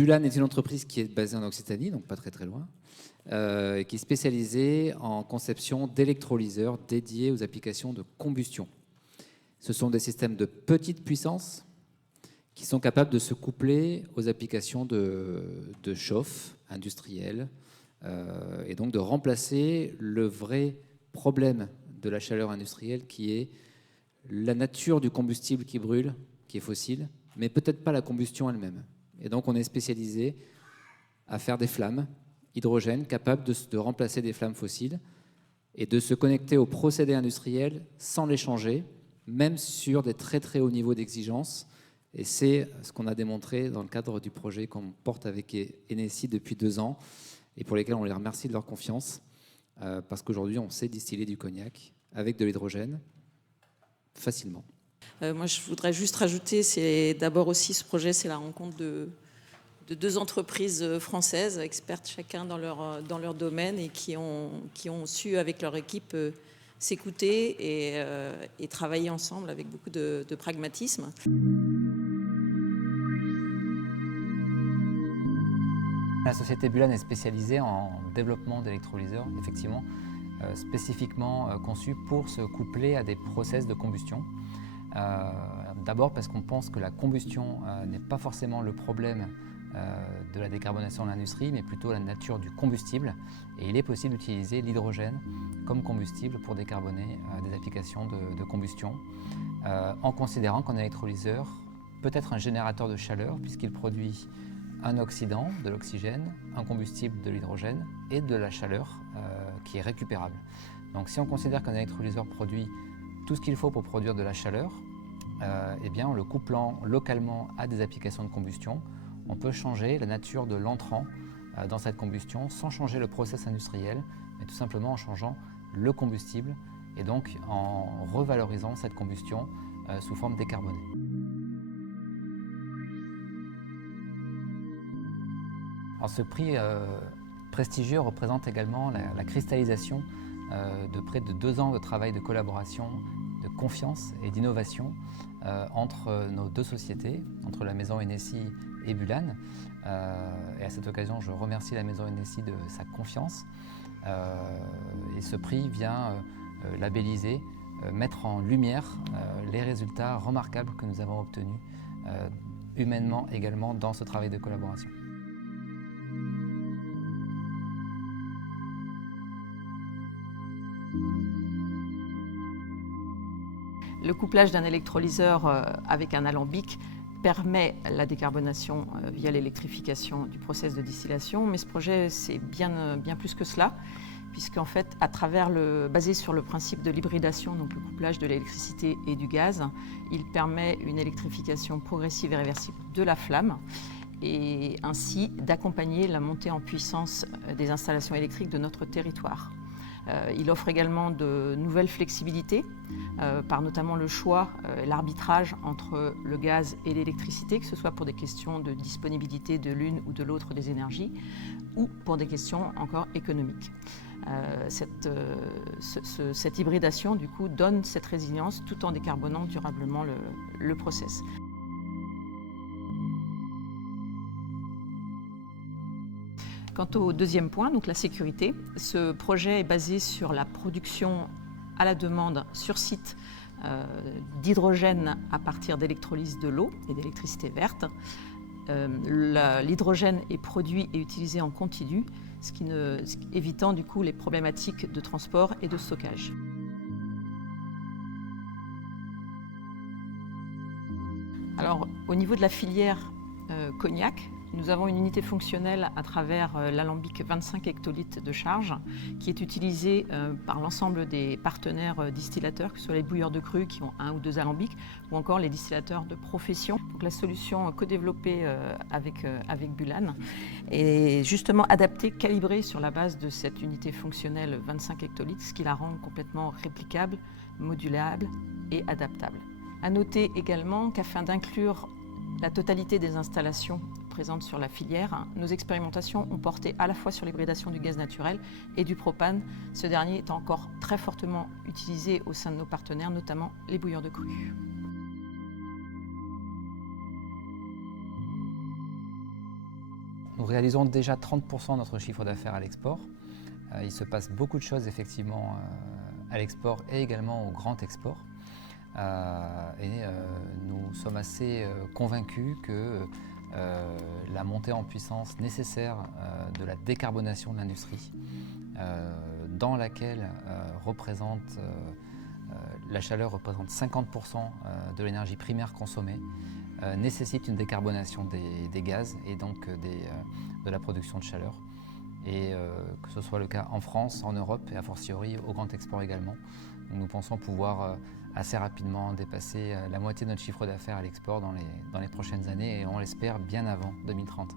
Bulan est une entreprise qui est basée en Occitanie, donc pas très très loin, qui est spécialisée en conception d'électrolyseurs dédiés aux applications de combustion. Ce sont des systèmes de petite puissance qui sont capables de se coupler aux applications de chauffe industrielle, et donc de remplacer le vrai problème de la chaleur industrielle qui est la nature du combustible qui brûle, qui est fossile, mais peut-être pas la combustion elle-même. Et donc on est spécialisé à faire des flammes hydrogène capables de remplacer des flammes fossiles et de se connecter aux procédés industriels sans les changer, même sur des très très hauts niveaux d'exigence. Et c'est ce qu'on a démontré dans le cadre du projet qu'on porte avec Enecy depuis 2 ans et pour lesquels on les remercie de leur confiance, parce qu'aujourd'hui on sait distiller du cognac avec de l'hydrogène facilement. Moi, je voudrais juste rajouter, c'est d'abord aussi ce projet, c'est la rencontre de 2 entreprises françaises, expertes chacun dans leur domaine et qui ont su, avec leur équipe, s'écouter et travailler ensemble avec beaucoup de pragmatisme. La société Bulan est spécialisée en développement d'électrolyseurs, effectivement, spécifiquement conçus pour se coupler à des process de combustion. D'abord parce qu'on pense que la combustion n'est pas forcément le problème de la décarbonation de l'industrie, mais plutôt la nature du combustible. Et il est possible d'utiliser l'hydrogène comme combustible pour décarboner des applications de combustion, en considérant qu'un électrolyseur peut être un générateur de chaleur, puisqu'il produit un oxydant, de l'oxygène, un combustible, de l'hydrogène, et de la chaleur qui est récupérable. Donc si on considère qu'un électrolyseur produit tout ce qu'il faut pour produire de la chaleur, eh bien, en le couplant localement à des applications de combustion, on peut changer la nature de l'entrant dans cette combustion sans changer le process industriel, mais tout simplement en changeant le combustible et donc en revalorisant cette combustion sous forme décarbonée. Alors, ce prix prestigieux représente également la cristallisation de près de 2 ans de travail de collaboration, de confiance et d'innovation entre nos 2 sociétés, entre la maison Enecy et Bulan. Et à cette occasion, je remercie la maison Enecy de sa confiance. Et ce prix vient labelliser, mettre en lumière les résultats remarquables que nous avons obtenus humainement également dans ce travail de collaboration. Le couplage d'un électrolyseur avec un alambic permet la décarbonation via l'électrification du process de distillation, mais ce projet, c'est bien plus que cela, puisqu'en fait, basé sur le principe de l'hybridation, donc le couplage de l'électricité et du gaz, il permet une électrification progressive et réversible de la flamme, et ainsi d'accompagner la montée en puissance des installations électriques de notre territoire. Il offre également de nouvelles flexibilités, par notamment le choix et l'arbitrage entre le gaz et l'électricité, que ce soit pour des questions de disponibilité de l'une ou de l'autre des énergies, ou pour des questions encore économiques. Cette hybridation, du coup, donne cette résilience tout en décarbonant durablement le process. Quant au deuxième point, donc la sécurité, ce projet est basé sur la production à la demande sur site d'hydrogène à partir d'électrolyse de l'eau et d'électricité verte. L'hydrogène est produit et utilisé en continu, évitant du coup les problématiques de transport et de stockage. Alors, au niveau de la filière cognac, nous avons une unité fonctionnelle à travers l'alambic 25 hectolitres de charge qui est utilisé par l'ensemble des partenaires distillateurs, que ce soit les bouilleurs de cru qui ont 1 ou 2 alambics ou encore les distillateurs de profession. Donc, la solution co-développée avec Bulan est justement adaptée, calibrée sur la base de cette unité fonctionnelle 25 hectolitres, ce qui la rend complètement réplicable, modulable et adaptable. À noter également qu'afin d'inclure la totalité des installations présentes sur la filière, nos expérimentations ont porté à la fois sur l'hybridation du gaz naturel et du propane, ce dernier étant encore très fortement utilisé au sein de nos partenaires, notamment les bouilleurs de cru. Nous réalisons déjà 30% de notre chiffre d'affaires à l'export. Il se passe beaucoup de choses effectivement à l'export et également au grand export. Nous sommes assez convaincus que la montée en puissance nécessaire de la décarbonation de l'industrie, dans laquelle la chaleur représente 50% de l'énergie primaire consommée, nécessite une décarbonation des gaz et donc de la production de chaleur. Et que ce soit le cas en France, en Europe et a fortiori au grand export également. Donc nous pensons pouvoir assez rapidement dépasser la moitié de notre chiffre d'affaires à l'export dans les prochaines années et on l'espère bien avant 2030.